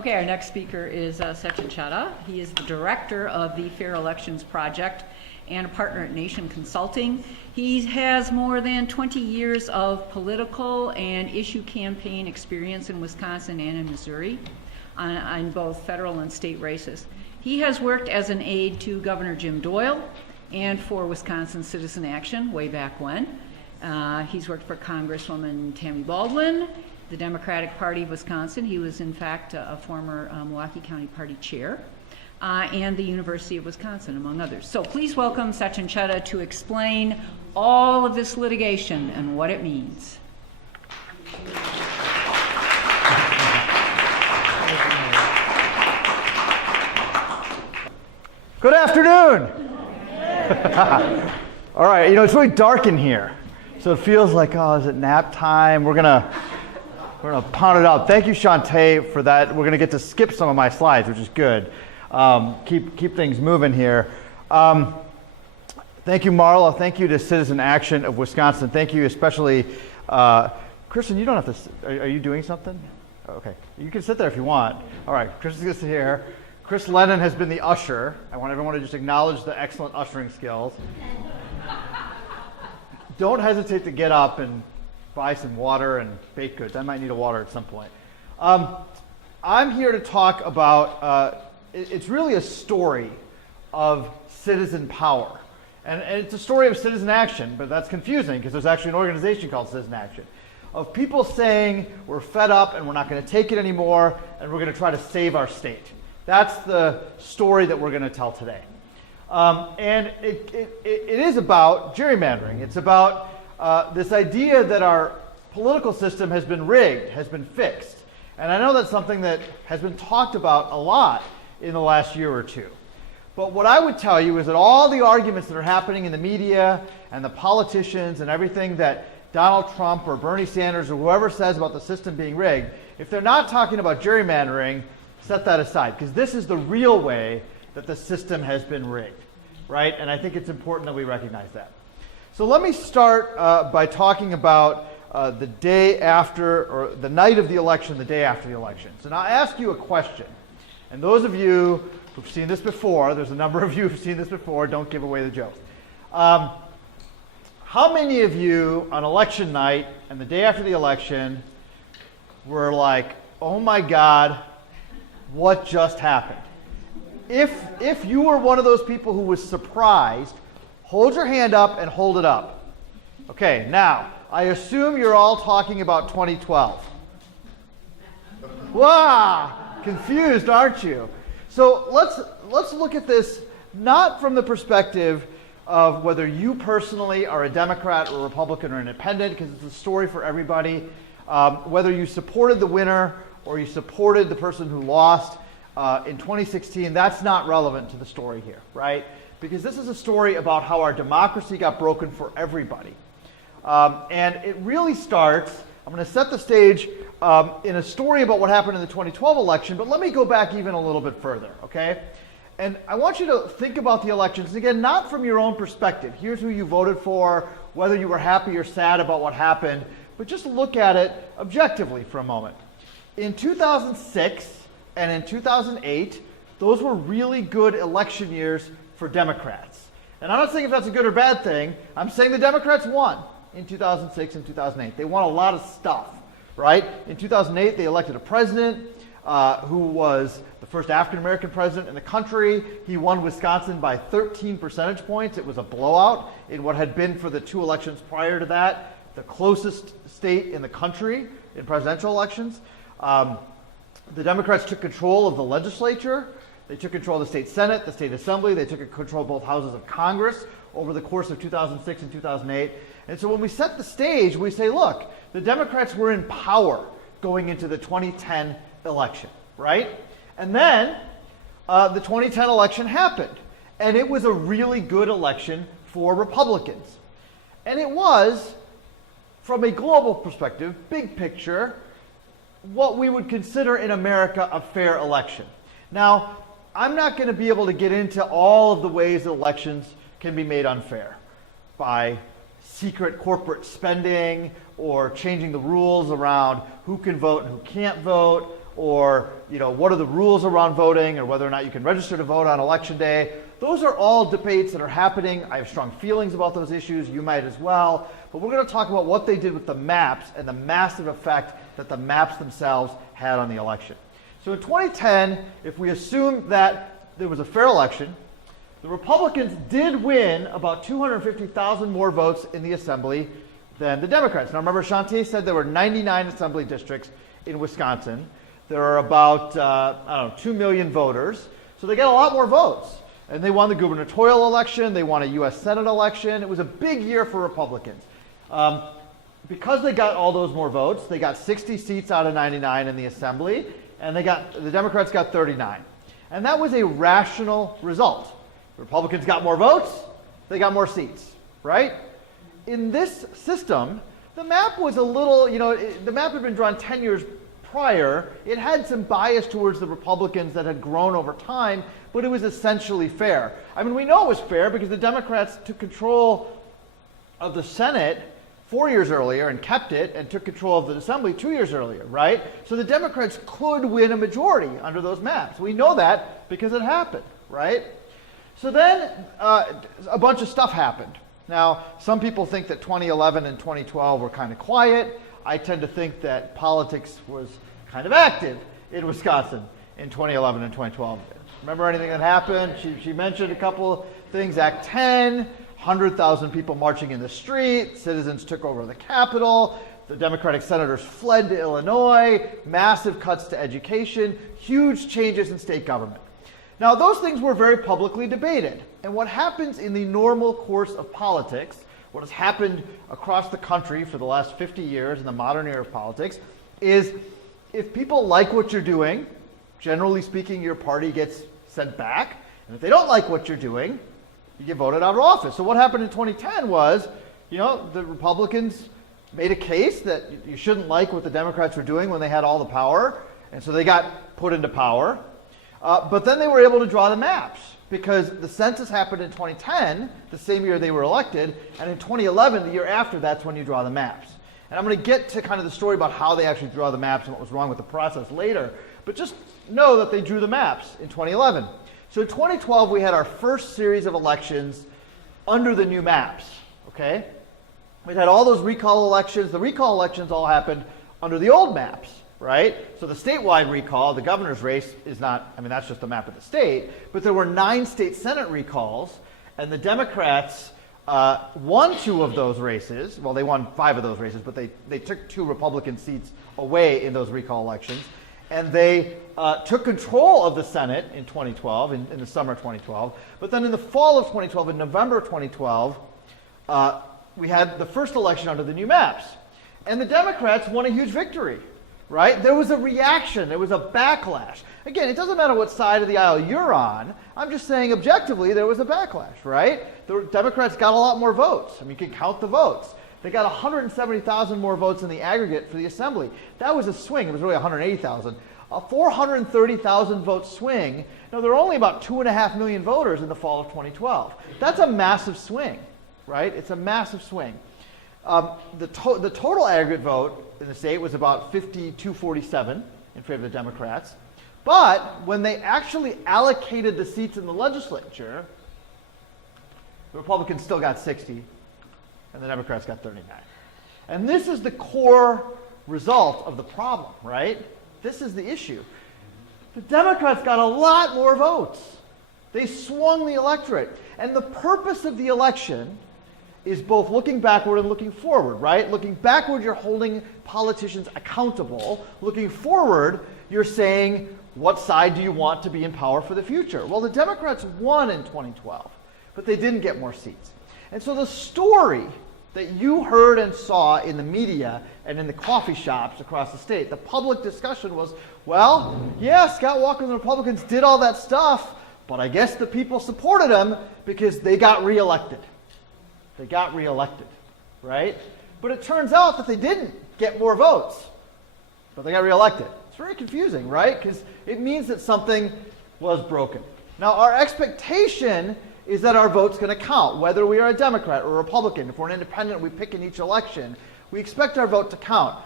Okay, our next speaker is Sachin Chheda. He is the director of the Fair Elections Project and a partner at Nation Consulting. He has more than 20 years of political and issue campaign experience in Wisconsin and in Missouri on both federal and state races. He has worked as an aide to Governor Jim Doyle and for Wisconsin Citizen Action way back when. He's worked for Congresswoman Tammy Baldwin, the Democratic Party of Wisconsin. He was, in fact, a former Milwaukee County Party chair, and the University of Wisconsin, among others. So please welcome Sachin Chheda to explain all of this litigation and what it means. Good afternoon. All right, you know, it's really dark in here, so it feels like, oh, is it nap time? We're gonna pound it out. Thank you, Shantae, for that. We're gonna get to skip some of my slides, which is good. Keep things moving here. Thank you, Marla. Thank you to Citizen Action of Wisconsin. Thank you especially, Kristen, you don't have to, are you doing something? Okay, you can sit there if you want. All right, Kristen's gonna sit here. Chris Lennon has been the usher. I want everyone to just acknowledge the excellent ushering skills. Don't hesitate to get up and buy some water and baked goods. I might need a water at some point. I'm here to talk about, it's really a story of citizen power. And it's a story of citizen action, but that's confusing because there's actually an organization called Citizen Action. Of people saying we're fed up and we're not going to take it anymore and we're going to try to save our state. That's the story that we're going to tell today. And it is about gerrymandering. It's about this idea that our political system has been rigged, has been fixed. And I know that's something that has been talked about a lot in the last year or two. But what I would tell you is that all the arguments that are happening in the media and the politicians and everything that Donald Trump or Bernie Sanders or whoever says about the system being rigged, if they're not talking about gerrymandering, set that aside, because this is the real way that the system has been rigged, right? And I think it's important that we recognize that. So let me start by talking about the day after, or the night of the election, the day after the election. So now I ask you a question, and those of you who've seen this before, there's a number of you who've seen this before, don't give away the joke. How many of you on election night and the day after the election were like, oh my God, what just happened? If you were one of those people who was surprised, hold your hand up and hold it up. Okay, now, I assume you're all talking about 2012. Wow, confused, aren't you? So let's look at this not from the perspective of whether you personally are a Democrat or Republican or independent, because it's a story for everybody, whether you supported the winner or you supported the person who lost in 2016, that's not relevant to the story here, right? Because this is a story about how our democracy got broken for everybody. And it really starts, I'm going to set the stage in a story about what happened in the 2012 election, but let me go back even a little bit further, okay? And I want you to think about the elections, again, not from your own perspective. Here's who you voted for, whether you were happy or sad about what happened, but just look at it objectively for a moment. In 2006 and in 2008, those were really good election years for Democrats. And I'm not saying if that's a good or bad thing. I'm saying the Democrats won in 2006 and 2008. They won a lot of stuff, right? In 2008, they elected a president who was the first African-American president in the country. He won Wisconsin by 13 percentage points. It was a blowout in what had been for the two elections prior to that, the closest state in the country in presidential elections. The Democrats took control of the legislature. They took control of the state Senate, the state assembly. They took control of both houses of Congress over the course of 2006 and 2008. And so when we set the stage, we say, look, the Democrats were in power going into the 2010 election, right? And then the 2010 election happened. And it was a really good election for Republicans. And it was, from a global perspective, big picture, what we would consider in America a fair election. Now, I'm not going to be able to get into all of the ways that elections can be made unfair by secret corporate spending or changing the rules around who can vote and who can't vote, or what are the rules around voting, or whether or not you can register to vote on election day. Those are all debates that are happening. I have strong feelings about those issues. You might as well. But we're going to talk about what they did with the maps and the massive effect that the maps themselves had on the election. So in 2010, if we assume that there was a fair election, the Republicans did win about 250,000 more votes in the assembly than the Democrats. Now remember, Shantae said there were 99 assembly districts in Wisconsin. There are about 2 million voters. So they got a lot more votes. And they won the gubernatorial election. They won a U.S. Senate election. It was a big year for Republicans. Because they got all those more votes, they got 60 seats out of 99 in the assembly, and the Democrats got 39. And that was a rational result. The Republicans got more votes, they got more seats, right? In this system, the map was a little, the map had been drawn 10 years prior. It had some bias towards the Republicans that had grown over time, but it was essentially fair. I mean, we know it was fair because the Democrats took control of the Senate 4 years earlier and kept it, and took control of the assembly 2 years earlier, right? So the Democrats could win a majority under those maps. We know that because it happened, right? So then a bunch of stuff happened. Now, some people think that 2011 and 2012 were kind of quiet. I tend to think that politics was kind of active in Wisconsin in 2011 and 2012. Remember anything that happened? She mentioned a couple things. Act 10, 100,000 people marching in the street. Citizens took over the Capitol. The Democratic senators fled to Illinois. Massive cuts to education. Huge changes in state government. Now, those things were very publicly debated. And what happens in the normal course of politics, what has happened across the country for the last 50 years in the modern era of politics, is if people like what you're doing, generally speaking, your party gets sent back. And if they don't like what you're doing, you get voted out of office. So what happened in 2010 was, the Republicans made a case that you shouldn't like what the Democrats were doing when they had all the power. And so they got put into power. But then they were able to draw the maps because the census happened in 2010, the same year they were elected, and in 2011, the year after, that's when you draw the maps. And I'm going to get to kind of the story about how they actually draw the maps and what was wrong with the process later, but just know that they drew the maps in 2011. So in 2012, we had our first series of elections under the new maps, okay? We had all those recall elections. The recall elections all happened under the old maps. Right? So the statewide recall, the governor's race is not, that's just a map of the state, but there were 9 state Senate recalls, and the Democrats won 2 of those races. Well, they won 5 of those races, but they took 2 Republican seats away in those recall elections, and they took control of the Senate in 2012, in the summer of 2012. But then in the fall of 2012, in November of 2012, we had the first election under the new maps, and the Democrats won a huge victory. Right? There was a reaction. There was a backlash. Again, it doesn't matter what side of the aisle you're on. I'm just saying objectively there was a backlash, right? The Democrats got a lot more votes. You can count the votes. They got 170,000 more votes in the aggregate for the assembly. That was a swing. It was really 180,000. A 430,000 vote swing. Now, there are only about 2.5 million voters in the fall of 2012. That's a massive swing, right? It's a massive swing. The total aggregate vote in the state was about 52-47 in favor of the Democrats. But when they actually allocated the seats in the legislature, the Republicans still got 60, and the Democrats got 39. And this is the core result of the problem, right? This is the issue. The Democrats got a lot more votes. They swung the electorate. And the purpose of the election is both looking backward and looking forward, right? Looking backward, you're holding politicians accountable. Looking forward, you're saying, what side do you want to be in power for the future? Well, the Democrats won in 2012, but they didn't get more seats. And so the story that you heard and saw in the media and in the coffee shops across the state, the public discussion was, well, yeah, Scott Walker and the Republicans did all that stuff, but I guess the people supported them because they got reelected. They got reelected, right? But it turns out that they didn't get more votes, but they got reelected. It's very confusing, right? Because it means that something was broken. Now, our expectation is that our vote's going to count, whether we are a Democrat or a Republican. If we're an independent, we pick in each election. We expect our vote to count.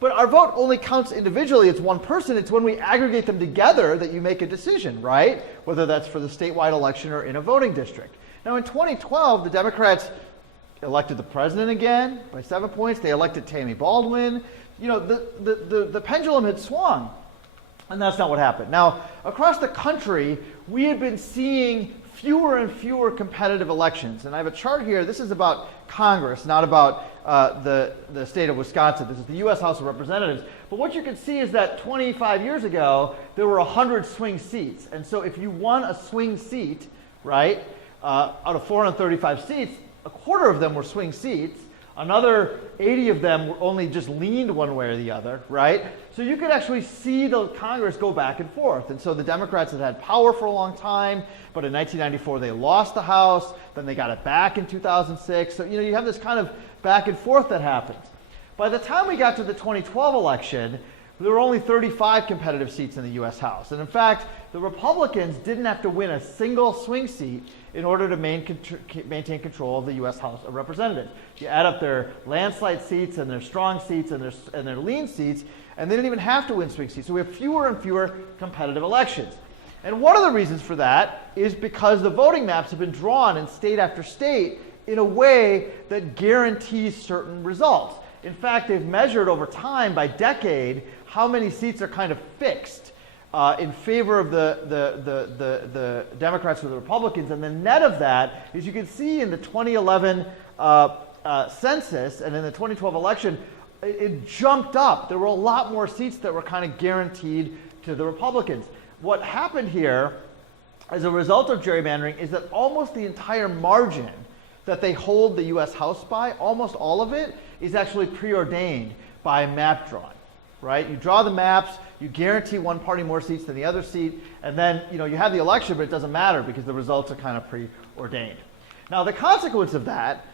But our vote only counts individually. It's one person. It's when we aggregate them together that you make a decision, right? Whether that's for the statewide election or in a voting district. Now, in 2012, the Democrats elected the president again by 7 points. They elected Tammy Baldwin. You know, the pendulum had swung, and that's not what happened. Now, across the country, we had been seeing fewer and fewer competitive elections. And I have a chart here. This is about Congress, not about the state of Wisconsin. This is the U.S. House of Representatives. But what you can see is that 25 years ago, there were 100 swing seats. And so if you won a swing seat, right, out of 435 seats, a quarter of them were swing seats. Another 80 of them were only just leaned one way or the other, right? So you could actually see the Congress go back and forth. And so the Democrats had power for a long time, but in 1994 they lost the House, then they got it back in 2006. So, you know, you have this kind of back and forth that happens. By the time we got to the 2012 election, there were only 35 competitive seats in the U.S. House. And in fact, the Republicans didn't have to win a single swing seat in order to maintain control of the U.S. House of Representatives. You add up their landslide seats and their strong seats and their lean seats, and they didn't even have to win swing seats. So we have fewer and fewer competitive elections. And one of the reasons for that is because the voting maps have been drawn in state after state in a way that guarantees certain results. In fact, they've measured over time by decade how many seats are kind of fixed in favor of the Democrats or the Republicans. And the net of that is you can see in the 2011 census and in the 2012 election, it jumped up. There were a lot more seats that were kind of guaranteed to the Republicans. What happened here as a result of gerrymandering is that almost the entire margin that they hold the U.S. House by, almost all of it, is actually preordained by map drawing, right? You draw the maps, you guarantee one party more seats than the other seat, and then you have the election, but it doesn't matter because the results are kind of preordained. Now, the consequence of that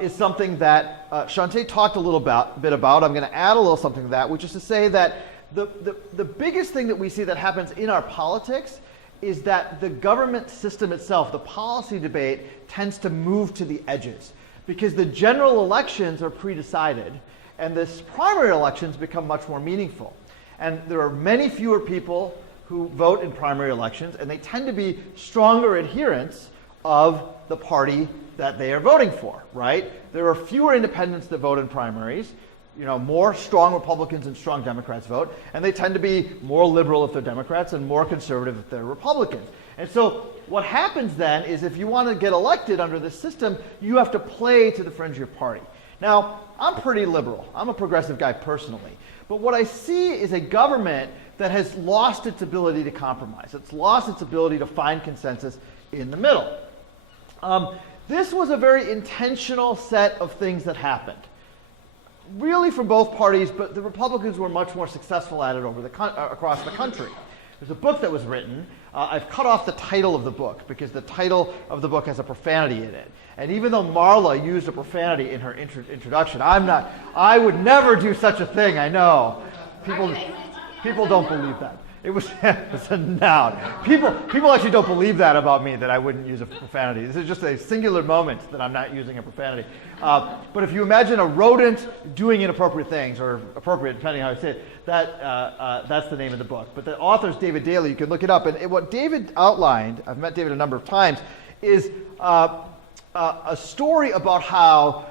is something that Shantae talked a little bit about. I'm going to add a little something to that, which is to say that the biggest thing that we see that happens in our politics is that the government system itself, the policy debate, tends to move to the edges because the general elections are pre-decided and the primary elections become much more meaningful. And there are many fewer people who vote in primary elections, and they tend to be stronger adherents of the party that they are voting for, right? There are fewer independents that vote in primaries. More strong Republicans and strong Democrats vote, and they tend to be more liberal if they're Democrats and more conservative if they're Republicans. And so what happens then is if you want to get elected under this system, you have to play to the fringe of your party. Now, I'm pretty liberal. I'm a progressive guy personally. But what I see is a government that has lost its ability to compromise. It's lost its ability to find consensus in the middle. This was a very intentional set of things that happened. Really from both parties, but the Republicans were much more successful at it across the country. There's a book that was written. I've cut off the title of the book because the title of the book has a profanity in it. And even though Marla used a profanity in her introduction, I would never do such a thing, I know. People don't believe that. It was a noun. People actually don't believe that about me, that I wouldn't use a profanity. This is just a singular moment that I'm not using a profanity. But if you imagine a rodent doing inappropriate things, or appropriate depending on how you say it, that's the name of the book. But the author's David Daley. You can look it up. And what David outlined, I've met David a number of times, is a story about how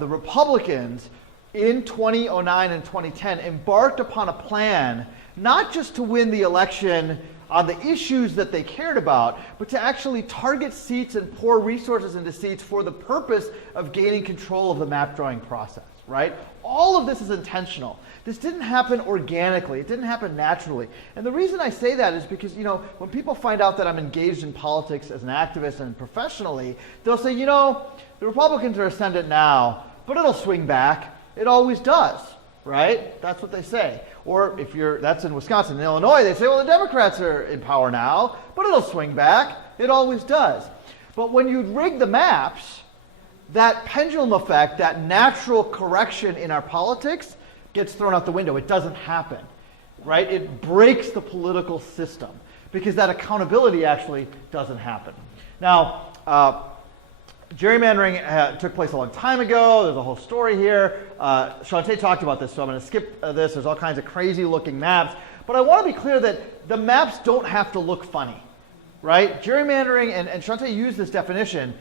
the Republicans in 2009 and 2010 embarked upon a plan not just to win the election on the issues that they cared about, but to actually target seats and pour resources into seats for the purpose of gaining control of the map drawing process, right? All of this is intentional. This didn't happen organically. It didn't happen naturally. And the reason I say that is because, when people find out that I'm engaged in politics as an activist and professionally, they'll say, the Republicans are ascendant now, but it'll swing back. It always does, right? That's what they say. Or that's in Wisconsin. In Illinois, they say, well, the Democrats are in power now, but it'll swing back. It always does. But when you rig the maps, that pendulum effect, that natural correction in our politics gets thrown out the window. It doesn't happen, right? It breaks the political system because that accountability actually doesn't happen. Now, Gerrymandering took place a long time ago. There's a whole story here. Shantae talked about this, so I'm going to skip this. There's all kinds of crazy looking maps. But I want to be clear that the maps don't have to look funny, right? Gerrymandering, and Shantae used this definition,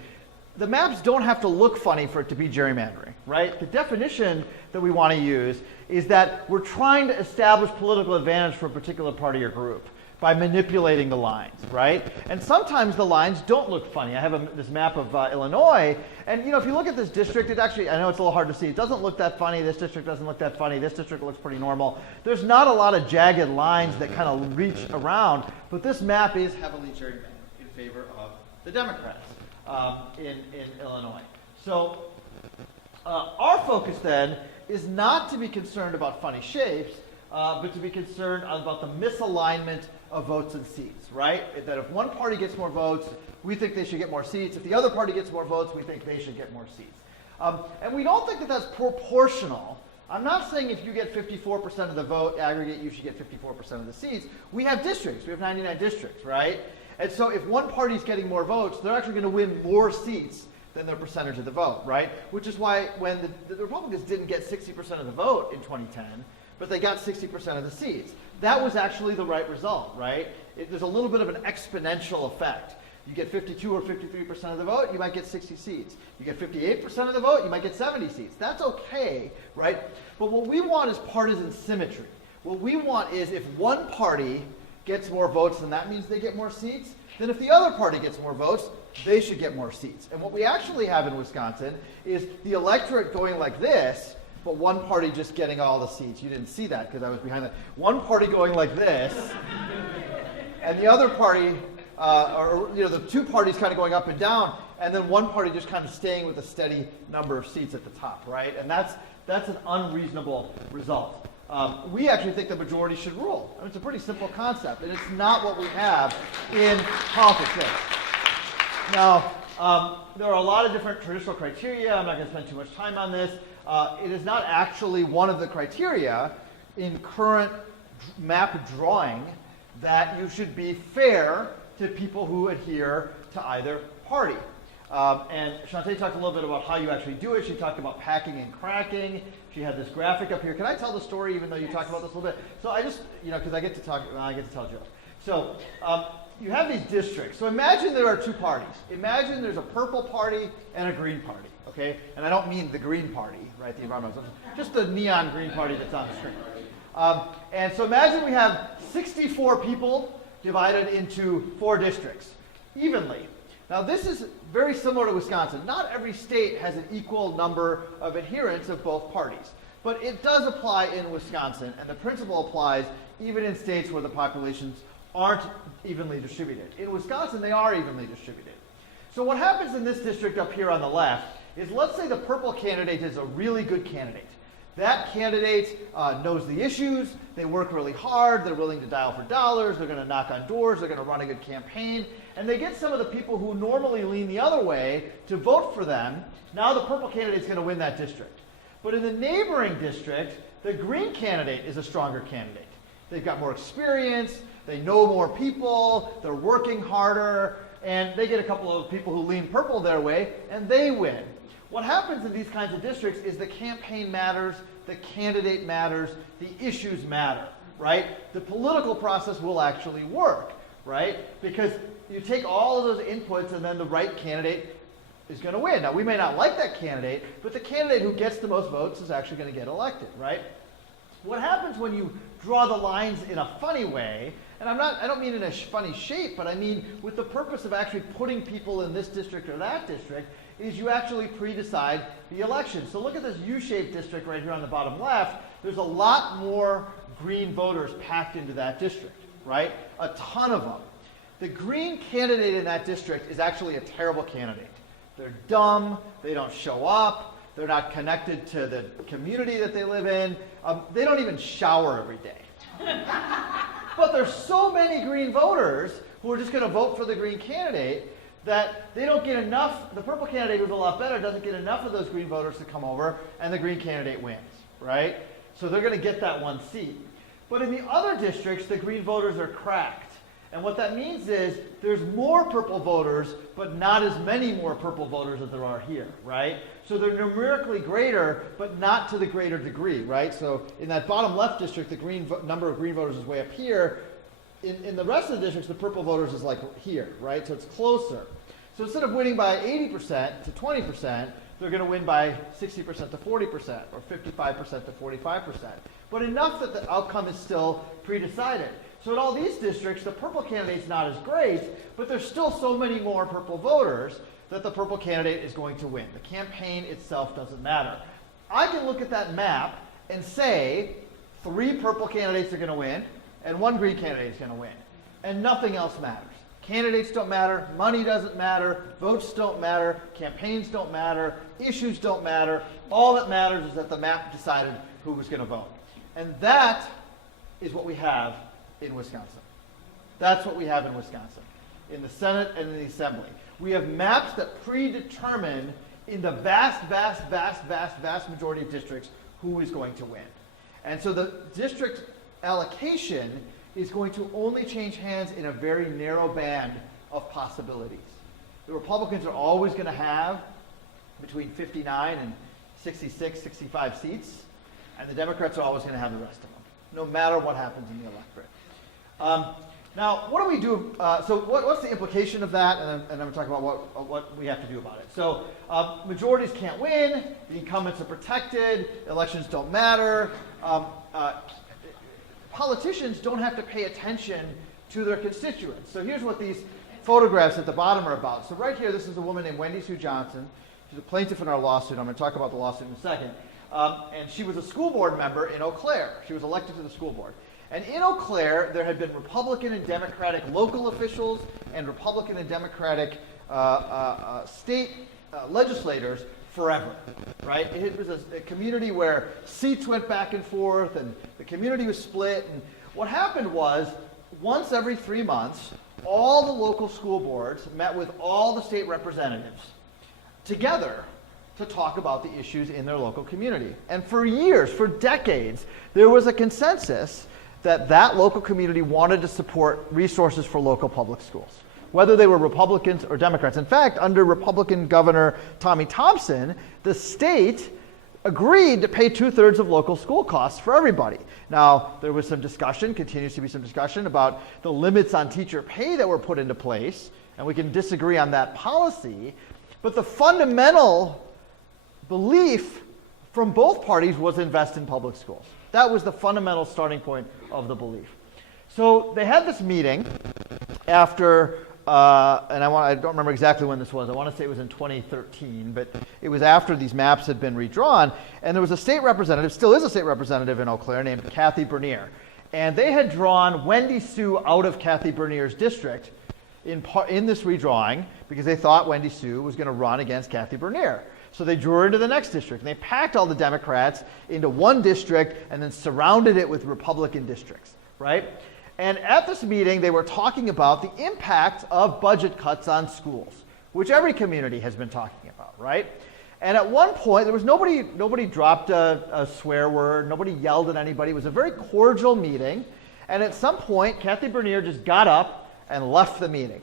the maps don't have to look funny for it to be gerrymandering, right? The definition that we want to use is that we're trying to establish political advantage for a particular party or group by manipulating the lines, right? And sometimes the lines don't look funny. I have this map of Illinois, and if you look at this district, it actually, I know it's a little hard to see, it doesn't look that funny, this district doesn't look that funny, this district looks pretty normal. There's not a lot of jagged lines that kind of reach around, but this map is heavily gerrymandered in favor of the Democrats in Illinois. So our focus then is not to be concerned about funny shapes, but to be concerned about the misalignment of votes and seats, right? That if one party gets more votes, we think they should get more seats. If the other party gets more votes, we think they should get more seats. And we don't think that that's proportional. I'm not saying if you get 54% of the vote aggregate, you should get 54% of the seats. We have districts. We have 99 districts, right? And so if one party's getting more votes, they're actually going to win more seats than their percentage of the vote, right? Which is why when the Republicans didn't get 60% of the vote in 2010, but they got 60% of the seats. That was actually the right result, right? There's a little bit of an exponential effect. You get 52 or 53% of the vote, you might get 60 seats. You get 58% of the vote, you might get 70 seats. That's okay, right? But what we want is partisan symmetry. What we want is if one party gets more votes, then that means they get more seats. Then if the other party gets more votes, they should get more seats. And what we actually have in Wisconsin is the electorate going like this, but one party just getting all the seats. You didn't see that because I was behind that. One party going like this, and the other party, the two parties kind of going up and down, and then one party just kind of staying with a steady number of seats at the top, right? And that's an unreasonable result. We actually think the majority should rule. I mean, it's a pretty simple concept, and it's not what we have in politics today. Now, there are a lot of different traditional criteria. I'm not going to spend too much time on this. It is not actually one of the criteria in current map drawing that you should be fair to people who adhere to either party. And Shantae talked a little bit about how you actually do it. She talked about packing and cracking. She had this graphic up here. Can I tell the story even though you talked about this a little bit? So I just, because I get to tell jokes. So you have these districts. So imagine there are two parties. Imagine there's a purple party and a green party. Okay, and I don't mean the Green Party, right? The environmental, just the neon green party that's on the screen. And so imagine we have 64 people divided into 4 districts, evenly. Now this is very similar to Wisconsin. Not every state has an equal number of adherents of both parties, but it does apply in Wisconsin, and the principle applies even in states where the populations aren't evenly distributed. In Wisconsin, they are evenly distributed. So what happens in this district up here on the left is, let's say the purple candidate is a really good candidate. That candidate knows the issues, they work really hard, they're willing to dial for dollars, they're going to knock on doors, they're going to run a good campaign, and they get some of the people who normally lean the other way to vote for them. Now the purple candidate is going to win that district. But in the neighboring district, the green candidate is a stronger candidate. They've got more experience, they know more people, they're working harder, and they get a couple of people who lean purple their way, and they win. What happens in these kinds of districts is the campaign matters, the candidate matters, the issues matter, right? The political process will actually work, right? Because you take all of those inputs and then the right candidate is going to win. Now, we may not like that candidate, but the candidate who gets the most votes is actually going to get elected, right? What happens when you draw the lines in a funny way, and I don't mean in a funny shape, but I mean with the purpose of actually putting people in this district or that district, is you actually pre-decide the election. So look at this U-shaped district right here on the bottom left. There's a lot more green voters packed into that district, right? A ton of them. The green candidate in that district is actually a terrible candidate. They're dumb, they don't show up, they're not connected to the community that they live in, they don't even shower every day. But there's so many green voters who are just going to vote for the green candidate that they don't get enough, the purple candidate who's a lot better doesn't get enough of those green voters to come over, and the green candidate wins, right? So they're going to get that one seat. But in the other districts, the green voters are cracked. And what that means is there's more purple voters, but not as many more purple voters as there are here, right? So they're numerically greater, but not to the greater degree, right? So in that bottom left district, the number of green voters is way up here. In the rest of the districts, the purple voters is like here, right? So it's closer. So instead of winning by 80% to 20%, they're going to win by 60% to 40% or 55% to 45%. But enough that the outcome is still pre-decided. So in all these districts, the purple candidate's not as great, but there's still so many more purple voters that the purple candidate is going to win. The campaign itself doesn't matter. I can look at that map and say 3 purple candidates are going to win and 1 green candidate is going to win. And nothing else matters. Candidates don't matter, money doesn't matter, votes don't matter, campaigns don't matter, issues don't matter. All that matters is that the map decided who was going to vote. And that is what we have in Wisconsin. That's what we have in Wisconsin, in the Senate and in the Assembly. We have maps that predetermine in the vast majority of districts who is going to win. And so the district allocation is going to only change hands in a very narrow band of possibilities. The Republicans are always going to have between 59 and 66, 65 seats, and the Democrats are always going to have the rest of them, no matter what happens in the electorate. Now, what do we do? So what's the implication of that? And I'm going to talk about what we have to do about it. So majorities can't win. The incumbents are protected. Elections don't matter. Politicians don't have to pay attention to their constituents. So here's what these photographs at the bottom are about. So right here, this is a woman named Wendy Sue Johnson. She's a plaintiff in our lawsuit. I'm going to talk about the lawsuit in a second. And she was a school board member in Eau Claire. She was elected to the school board. And in Eau Claire, there had been Republican and Democratic local officials and Republican and Democratic state legislators forever, right? It was a community where seats went back and forth and the community was split. And what happened was, once every 3 months, all the local school boards met with all the state representatives together to talk about the issues in their local community. And for years, for decades, there was a consensus that local community wanted to support resources for local public schools, whether they were Republicans or Democrats. In fact, under Republican Governor Tommy Thompson, the state agreed to pay 2/3 of local school costs for everybody. Now, there was some discussion, continues to be some discussion about the limits on teacher pay that were put into place, and we can disagree on that policy, but the fundamental belief from both parties was invest in public schools. That was the fundamental starting point of the belief. So they had this meeting after, and I don't remember exactly when this was. I want to say it was in 2013, but it was after these maps had been redrawn. And there was a state representative, still is a state representative in Eau Claire, named Kathy Bernier. And they had drawn Wendy Sue out of Kathy Bernier's district in this redrawing because they thought Wendy Sue was going to run against Kathy Bernier. So they drew her into the next district. And they packed all the Democrats into one district and then surrounded it with Republican districts, right? And at this meeting, they were talking about the impact of budget cuts on schools, which every community has been talking about, right? And at one point, there was nobody dropped a swear word, nobody yelled at anybody. It was a very cordial meeting. And at some point, Kathy Bernier just got up and left the meeting.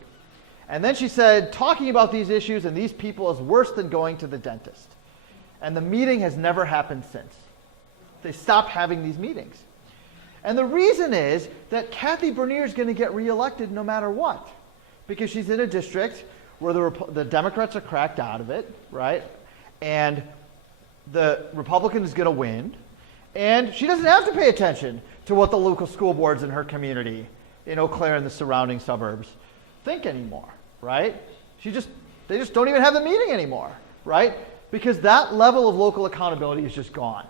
And then she said, talking about these issues and these people is worse than going to the dentist. And the meeting has never happened since. They stopped having these meetings. And the reason is that Kathy Bernier is going to get reelected no matter what, because she's in a district where the Democrats are cracked out of it, right? And the Republican is going to win. And she doesn't have to pay attention to what the local school boards in her community in Eau Claire and the surrounding suburbs think anymore, right? They just don't even have the meeting anymore, right? Because that level of local accountability is just gone.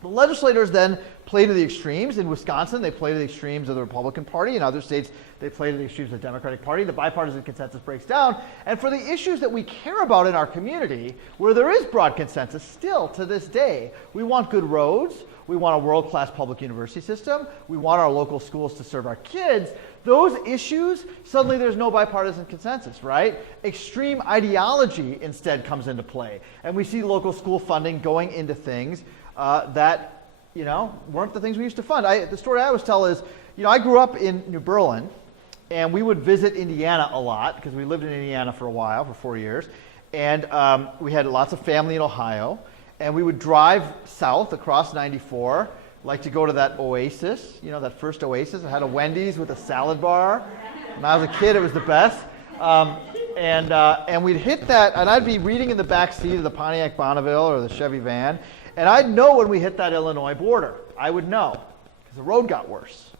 The legislators then play to the extremes. In Wisconsin, they play to the extremes of the Republican Party. In other states, they play to the extremes of the Democratic Party. The bipartisan consensus breaks down. And for the issues that we care about in our community, where there is broad consensus still to this day, we want good roads, we want a world-class public university system, we want our local schools to serve our kids. Those issues, suddenly there's no bipartisan consensus, right? Extreme ideology instead comes into play. And we see local school funding going into things that weren't the things we used to fund. The story I always tell is, I grew up in New Berlin, and we would visit Indiana a lot because we lived in Indiana for a while, for 4 years. And we had lots of family in Ohio. And we would drive south across 94, like to go to that oasis, you know, that first oasis. It had a Wendy's with a salad bar. When I was a kid, it was the best. And we'd hit that, and I'd be reading in the back seat of the Pontiac Bonneville or the Chevy van, and I'd know when we hit that Illinois border. I would know, because the road got worse,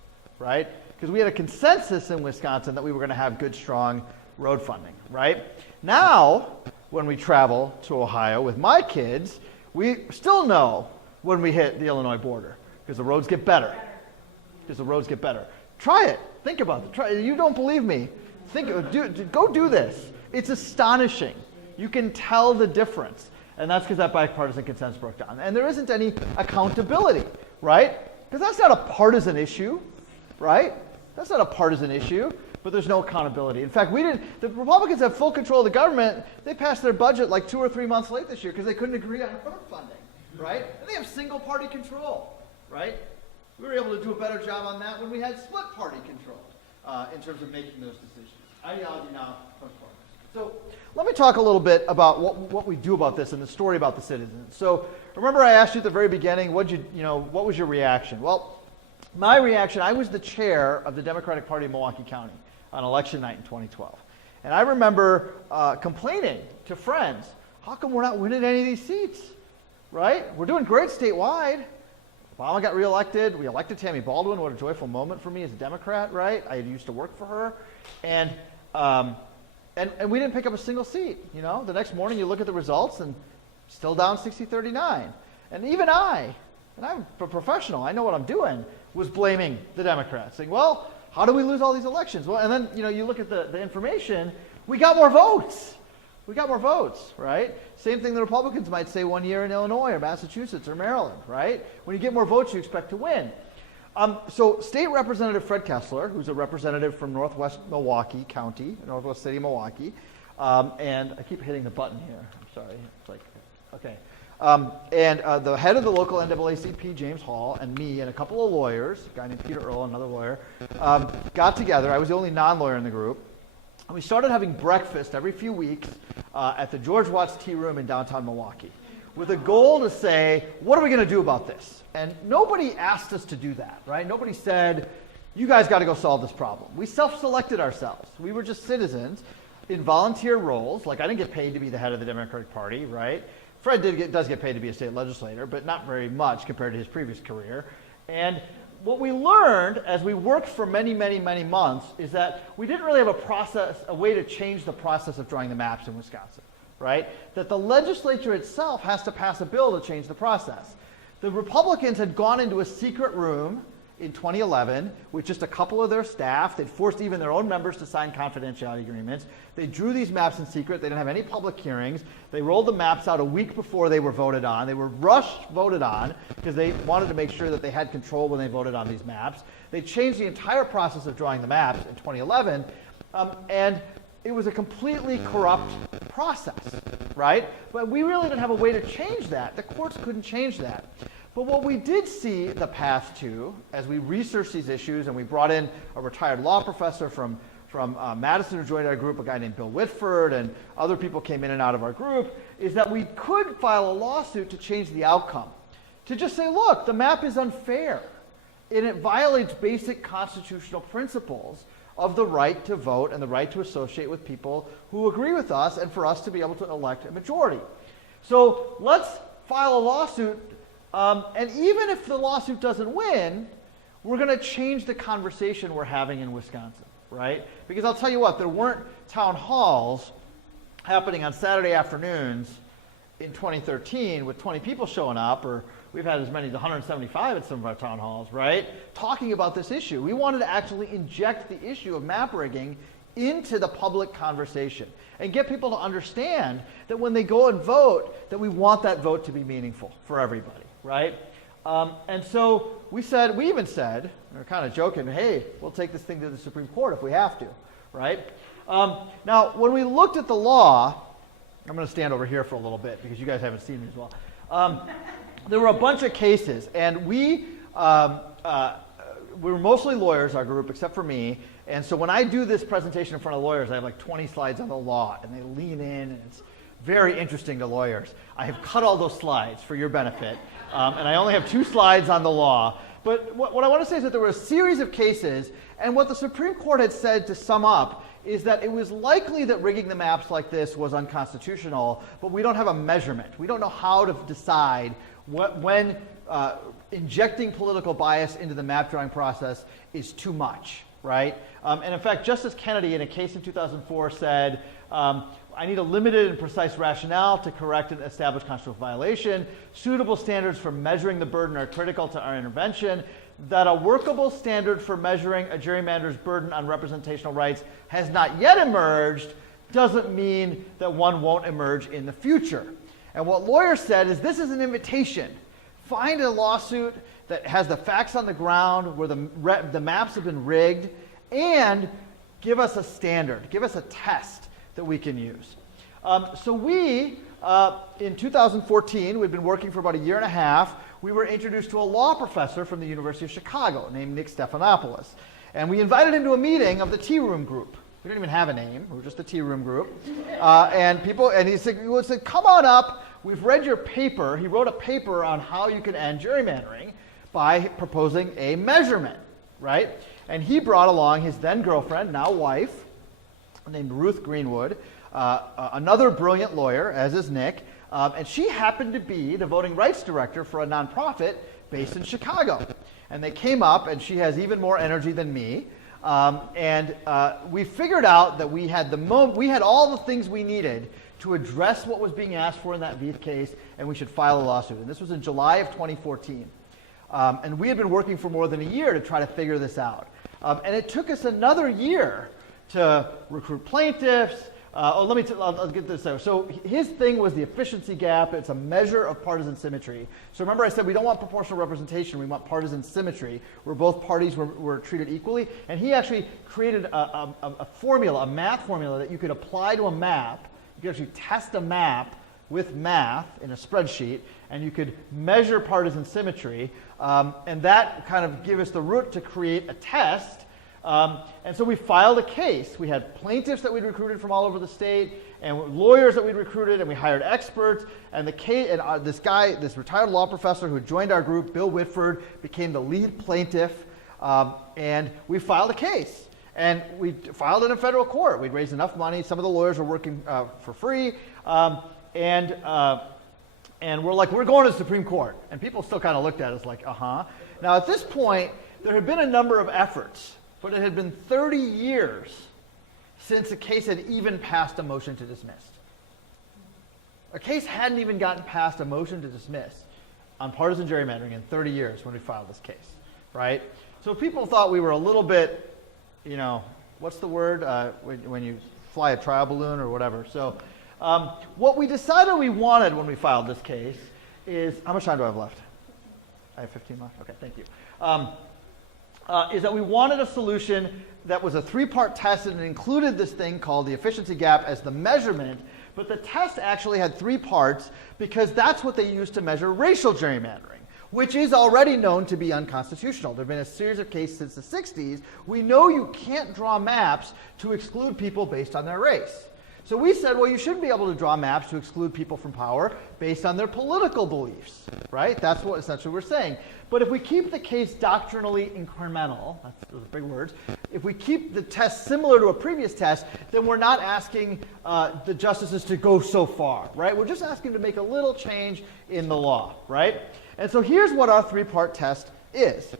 right? Because we had a consensus in Wisconsin that we were going to have good, strong road funding, right? Now, when we travel to Ohio with my kids, we still know when we hit the Illinois border, because the roads get better. Try it. Think about it. Try it. You don't believe me. Go do this. It's astonishing. You can tell the difference. And that's because that bipartisan consensus broke down. And there isn't any accountability, right? Because that's not a partisan issue, right? That's not a partisan issue, but there's no accountability. In fact, the Republicans have full control of the government. They passed their budget like 2 or 3 months late this year because they couldn't agree on road funding, right? And they have single party control, right? We were able to do a better job on that when we had split party control in terms of making those decisions. Ideology now comes forward. So let me talk a little bit about what we do about this and the story about the citizens. So remember I asked you at the very beginning, what was your reaction? Well, my reaction, I was the chair of the Democratic Party of Milwaukee County on election night in 2012. And I remember complaining to friends, how come we're not winning any of these seats, right? We're doing great statewide. Obama got reelected. We elected Tammy Baldwin. What a joyful moment for me as a Democrat, right? I used to work for her. And we didn't pick up a single seat, you know? The next morning you look at the results and still down 60-39. And even and I'm a professional, I know what I'm doing, was blaming the Democrats, saying, well, how do we lose all these elections? Well, and then, you look at the information, we got more votes. We got more votes, right? Same thing the Republicans might say one year in Illinois or Massachusetts or Maryland, right? When you get more votes, you expect to win. So State Representative Fred Kessler, who's a representative from Northwest Milwaukee County, Northwest City, Milwaukee, and I keep hitting the button here. I'm sorry. It's like, okay. And the head of the local NAACP, James Hall, and me and a couple of lawyers, a guy named Peter Earl, another lawyer, got together. I was the only non-lawyer in the group. And we started having breakfast every few weeks at the George Watts Tea Room in downtown Milwaukee with a goal to say, what are we going to do about this? And nobody asked us to do that, right? Nobody said, you guys got to go solve this problem. We self-selected ourselves. We were just citizens in volunteer roles. Like, I didn't get paid to be the head of the Democratic Party, right? Fred does get paid to be a state legislator, but not very much compared to his previous career. And what we learned as we worked for many, many, many months is that we didn't really have a way to change the process of drawing the maps in Wisconsin, right? That the legislature itself has to pass a bill to change the process. The Republicans had gone into a secret room in 2011 with just a couple of their staff. They'd forced even their own members to sign confidentiality agreements. They drew these maps in secret. They didn't have any public hearings. They rolled the maps out a week before they were voted on. They were rushed voted on because they wanted to make sure that they had control when they voted on these maps. They changed the entire process of drawing the maps in 2011, and it was a completely corrupt process, right? But we really didn't have a way to change that. The courts couldn't change that. But what we did see the path to, as we researched these issues and we brought in a retired law professor from Madison who joined our group, a guy named Bill Whitford, and other people came in and out of our group, is that we could file a lawsuit to change the outcome. To just say, look, the map is unfair, and it violates basic constitutional principles of the right to vote and the right to associate with people who agree with us and for us to be able to elect a majority. So let's file a lawsuit, and even if the lawsuit doesn't win, we're going to change the conversation we're having in Wisconsin, right? Because I'll tell you what, there weren't town halls happening on Saturday afternoons in 2013 with 20 people showing up, or we've had as many as 175 at some of our town halls, right? Talking about this issue. We wanted to actually inject the issue of map rigging into the public conversation and get people to understand that when they go and vote, that we want that vote to be meaningful for everybody, right? And so we even said, we're kind of joking, hey, we'll take this thing to the Supreme Court if we have to, right? Now, when we looked at the law, I'm going to stand over here for a little bit because you guys haven't seen me as well. There were a bunch of cases, and we we were mostly lawyers, our group, except for me. And so when I do this presentation in front of lawyers, I have like 20 slides on the law, and they lean in, and it's very interesting to lawyers. I have cut all those slides for your benefit, and I only have 2 slides on the law. But what I want to say is that there were a series of cases, and what the Supreme Court had said to sum up is that it was likely that rigging the maps like this was unconstitutional, but we don't have a measurement. We don't know how to decide when injecting political bias into the map drawing process is too much, right? And in fact, Justice Kennedy, in a case in 2004, said, I need a limited and precise rationale to correct an established constitutional violation. Suitable standards for measuring the burden are critical to our intervention. That a workable standard for measuring a gerrymander's burden on representational rights has not yet emerged doesn't mean that one won't emerge in the future. And what lawyers said is this is an invitation. Find a lawsuit that has the facts on the ground where the maps have been rigged, and give us a standard, give us a test that we can use. So we, in 2014, we'd been working for about a year and a half, we were introduced to a law professor from the University of Chicago named Nick Stephanopoulos. And we invited him to a meeting of the Tea Room Group. We didn't even have a name, we were just the Tea Room Group. And he said, come on up, we've read your paper. He wrote a paper on how you can end gerrymandering by proposing a measurement, right? And he brought along his then girlfriend, now wife, named Ruth Greenwood, another brilliant lawyer, as is Nick, and she happened to be the voting rights director for a nonprofit based in Chicago. And they came up, and she has even more energy than me, and we figured out that we had all the things we needed to address what was being asked for in that Veith case, and we should file a lawsuit. And this was in July of 2014. And we had been working for more than a year to try to figure this out. And it took us another year to recruit plaintiffs. I'll get this out. So his thing was the efficiency gap. It's a measure of partisan symmetry. So remember I said we don't want proportional representation, we want partisan symmetry, where both parties were treated equally. And he actually created a formula, a math formula that you could apply to a map. You could actually test a map with math in a spreadsheet, and you could measure partisan symmetry. And that kind of gave us the root to create a test. And so we filed a case. We had plaintiffs that we'd recruited from all over the state, and lawyers that we'd recruited, and we hired experts. And the case, and this retired law professor who joined our group, Bill Whitford, became the lead plaintiff. And we filed a case. And we filed it in federal court. We'd raised enough money. Some of the lawyers were working for free. And we're like, we're going to the Supreme Court. And people still kind of looked at us like, uh-huh. Now, at this point, there had been a number of efforts, but it had been 30 years since a case had even passed a motion to dismiss. A case hadn't even gotten past a motion to dismiss on partisan gerrymandering in 30 years when we filed this case, right? So people thought we were a little bit, what's the word when you fly a trial balloon or whatever. So what we decided we wanted when we filed this case is, how much time do I have left? I have 15 left? Okay, thank you. Is that we wanted a solution that was a 3-part test, and it included this thing called the efficiency gap as the measurement, but the test actually had 3 parts because that's what they used to measure racial gerrymandering, which is already known to be unconstitutional. There have been a series of cases since the 60s. We know you can't draw maps to exclude people based on their race. So we said, well, you should be able to draw maps to exclude people from power based on their political beliefs, right? That's what essentially we're saying. But if we keep the case doctrinally incremental, those are big words, if we keep the test similar to a previous test, then we're not asking the justices to go so far, right? We're just asking to make a little change in the law, right? And so here's what our 3-part test is: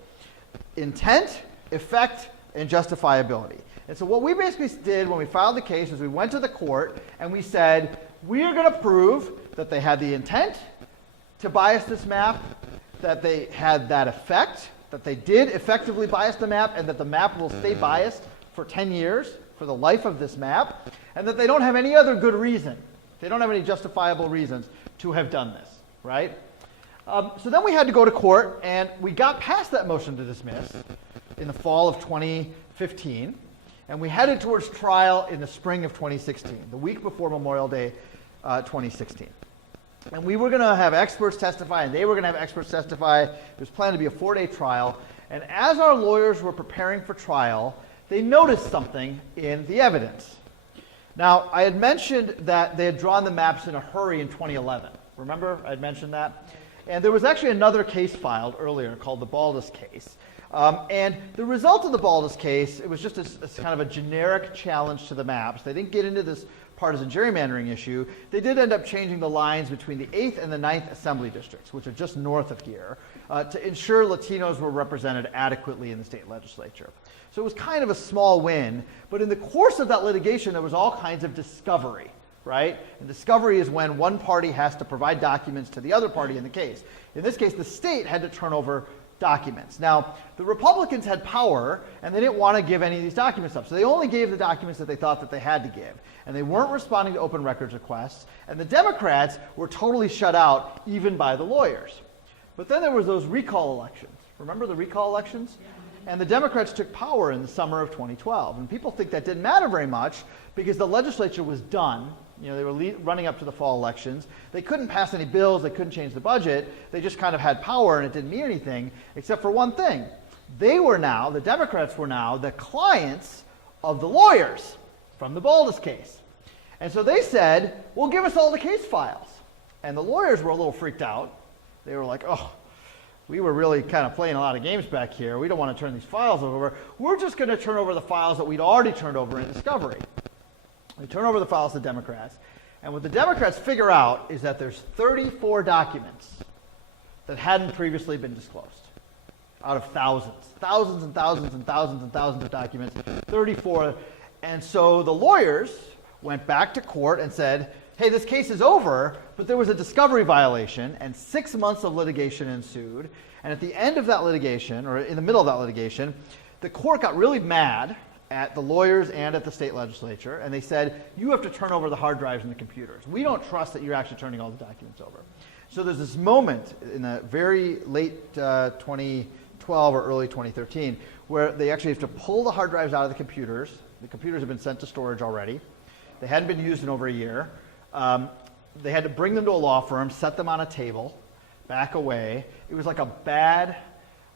intent, effect, and justifiability. And so what we basically did when we filed the case is we went to the court and we said, we are going to prove that they had the intent to bias this map, that they had that effect, that they did effectively bias the map, and that the map will stay biased for 10 years, for the life of this map, and that they don't have any other good reason. They don't have any justifiable reasons to have done this, right? So then we had to go to court, and we got past that motion to dismiss in the fall of 2015. And we headed towards trial in the spring of 2016, the week before Memorial Day 2016. And we were going to have experts testify, and they were going to have experts testify. It was planned to be a 4-day trial. And as our lawyers were preparing for trial, they noticed something in the evidence. Now, I had mentioned that they had drawn the maps in a hurry in 2011. Remember, I had mentioned that? And there was actually another case filed earlier called the Baldus Case. And the result of the Baldus Case, it was just a kind of a generic challenge to the maps. They didn't get into this partisan gerrymandering issue. They did end up changing the lines between the 8th and the 9th Assembly districts, which are just north of here, to ensure Latinos were represented adequately in the state legislature. So it was kind of a small win, but in the course of that litigation, there was all kinds of discovery, right? And discovery is when one party has to provide documents to the other party in the case. In this case, the state had to turn over documents. Now, the Republicans had power, and they didn't want to give any of these documents up. So they only gave the documents that they thought that they had to give. And they weren't responding to open records requests. And the Democrats were totally shut out, even by the lawyers. But then there was those recall elections. Remember the recall elections? And the Democrats took power in the summer of 2012. And people think that didn't matter very much because the legislature was done. You know, they were running up to the fall elections. They couldn't pass any bills. They couldn't change the budget. They just kind of had power, and it didn't mean anything, except for one thing. They were now, the Democrats were now, the clients of the lawyers from the Baldus case. And so they said, well, give us all the case files. And the lawyers were a little freaked out. They were like, oh, we were really kind of playing a lot of games back here. We don't want to turn these files over. We're just going to turn over the files that we'd already turned over in discovery. They turn over the files to Democrats. And what the Democrats figure out is that there's 34 documents that hadn't previously been disclosed out of thousands. Thousands and thousands and thousands and thousands of documents, 34. And so the lawyers went back to court and said, hey, this case is over, but there was a discovery violation, and 6 months of litigation ensued. And at the end of that litigation, or in the middle of that litigation, the court got really mad at the lawyers and at the state legislature, and they said, you have to turn over the hard drives and the computers. We don't trust that you're actually turning all the documents over. So there's this moment in the very late 2012 or early 2013 where they actually have to pull the hard drives out of the computers. The computers have been sent to storage already. They hadn't been used in over a year. They had to bring them to a law firm, set them on a table, back away. It was like a bad,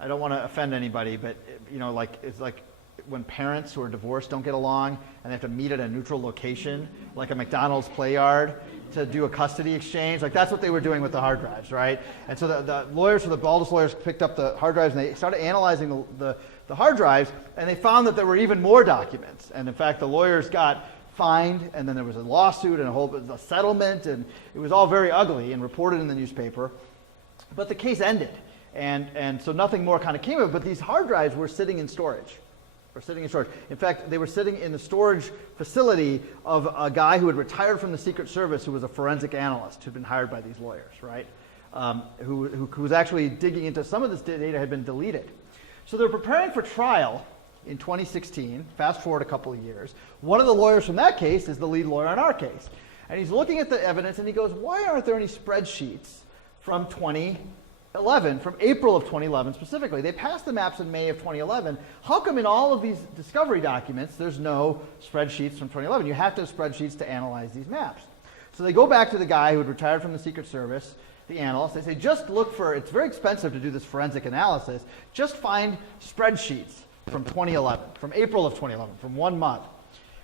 I don't want to offend anybody, but you know, like it's like when parents who are divorced don't get along and they have to meet at a neutral location, like a McDonald's play yard, to do a custody exchange. Like that's what they were doing with the hard drives, right? And so the lawyers, for the Baldus lawyers, picked up the hard drives and they started analyzing the hard drives, and they found that there were even more documents. And in fact, the lawyers got fined, and then there was a lawsuit and a settlement, and it was all very ugly and reported in the newspaper. But the case ended, and so nothing more kind of came of it. But these hard drives were sitting in storage. In fact, they were sitting in the storage facility of a guy who had retired from the Secret Service, who was a forensic analyst who'd been hired by these lawyers, right? Who was actually digging into some of this data had been deleted. So they're preparing for trial in 2016, fast forward a couple of years. One of the lawyers from that case is the lead lawyer on our case. And he's looking at the evidence and he goes, why aren't there any spreadsheets from 2011, from April of 2011 specifically? They passed the maps in May of 2011. How come in all of these discovery documents there's no spreadsheets from 2011? You have to have spreadsheets to analyze these maps. So they go back to the guy who had retired from the Secret Service, the analyst. They say, just look for, it's very expensive to do this forensic analysis, just find spreadsheets from 2011, from April of 2011, from 1 month.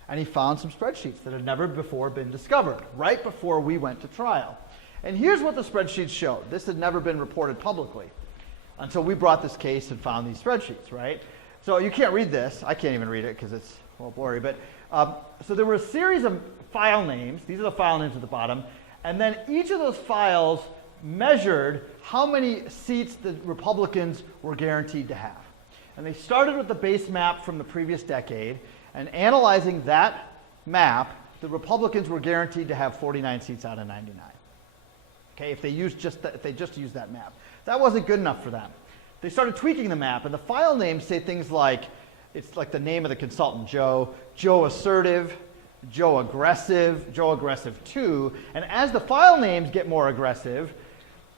And he found some spreadsheets that had never before been discovered, right before we went to trial. And here's what the spreadsheets showed. This had never been reported publicly until we brought this case and found these spreadsheets, right? So you can't read this. I can't even read it because it's a little blurry. But so there were a series of file names. These are the file names at the bottom. And then each of those files measured how many seats the Republicans were guaranteed to have. And they started with the base map from the previous decade, and analyzing that map, the Republicans were guaranteed to have 49 seats out of 99. Okay, if they just used that map. That wasn't good enough for them. They started tweaking the map, and the file names say things like, it's like the name of the consultant, Joe Assertive, Joe Aggressive, Joe Aggressive 2, and as the file names get more aggressive,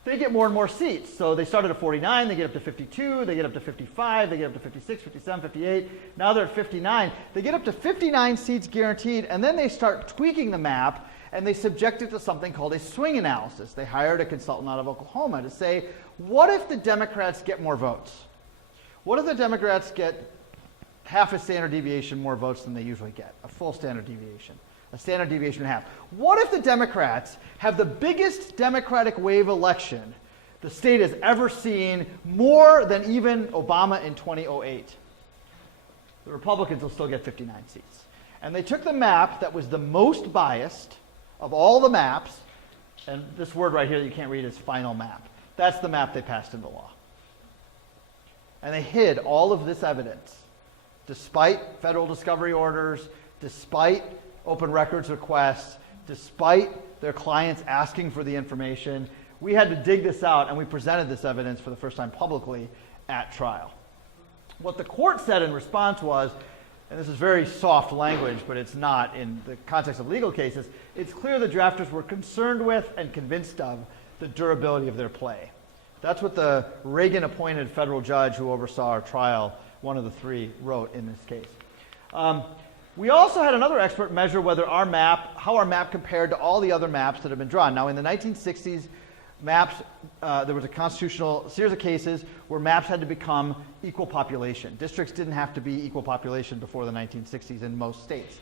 they get more and more seats. So they started at 49, they get up to 52, they get up to 55, they get up to 56, 57, 58. Now they're at 59. They get up to 59 seats guaranteed, and then they start tweaking the map, and they subject it to something called a swing analysis. They hired a consultant out of Oklahoma to say, what if the Democrats get more votes? What if the Democrats get half a standard deviation more votes than they usually get? A full standard deviation. A standard deviation and a half. What if the Democrats have the biggest Democratic wave election the state has ever seen, more than even Obama in 2008? The Republicans will still get 59 seats. And they took the map that was the most biased of all the maps, and this word right here that you can't read is final map. That's the map they passed into law. And they hid all of this evidence, despite federal discovery orders, despite open records requests, despite their clients asking for the information. We had to dig this out, and we presented this evidence for the first time publicly at trial. What the court said in response was, and this is very soft language, but it's not in the context of legal cases, it's clear the drafters were concerned with and convinced of the durability of their play. That's what the Reagan-appointed federal judge who oversaw our trial, one of the three, wrote in this case. We also had another expert measure whether how our map compared to all the other maps that have been drawn. Now, in the 1960s, maps, there was a constitutional series of cases where maps had to become equal population. Districts didn't have to be equal population before the 1960s in most states.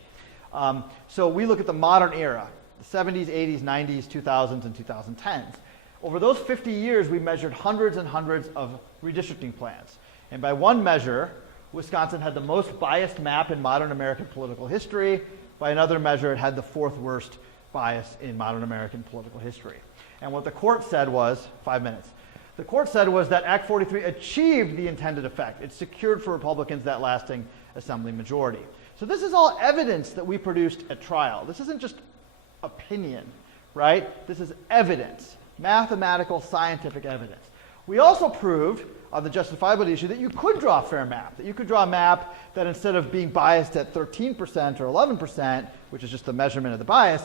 So we look at the modern era, the 70s, 80s, 90s, 2000s, and 2010s. Over those 50 years, we measured hundreds and hundreds of redistricting plans. And by one measure, Wisconsin had the most biased map in modern American political history. By another measure, it had the fourth worst bias in modern American political history. And what the court said was, 5 minutes, the court said was that Act 43 achieved the intended effect. It secured for Republicans that lasting assembly majority. So this is all evidence that we produced at trial. This isn't just opinion, right? This is evidence, mathematical, scientific evidence. We also proved on the justifiability issue that you could draw a fair map, that you could draw a map that instead of being biased at 13% or 11%, which is just the measurement of the bias,